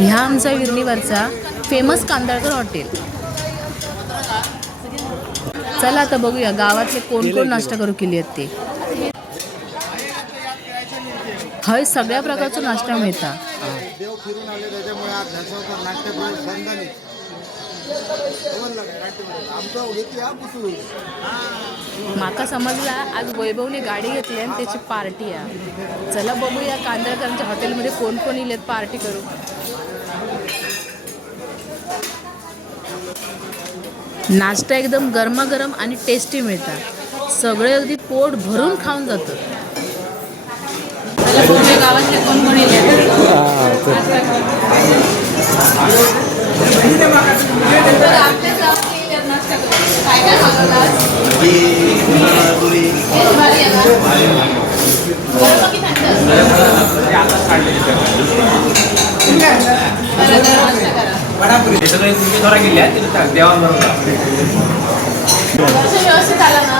ह्या आमचा विरणीवरचा famous Kandalkar hotel. चला आता बघूया गावातले कोण कोण नाश्ता करू केली आहेत ते. हय सगळ्या प्रकारचा नाश्ता मिळता. देव फिरून आले त्याच्यामुळे आज ढसावकर नाट्यगृह बंद नाही. माका समजला आज वैभवने गाडी घेतली आणि त्याची पार्टी आहे. चला बघूया कांदळकरांच्या हॉटेलमध्ये कोण कोण येलेत पार्टी करू. नाश्ता एकदम गरमागरम आणि टेस्टी मिळतात. सगळे अगदी पोट भरून खाऊन जातं. चला बघूया गावातले कोण कोण येले. व्यवस्थित आला ना.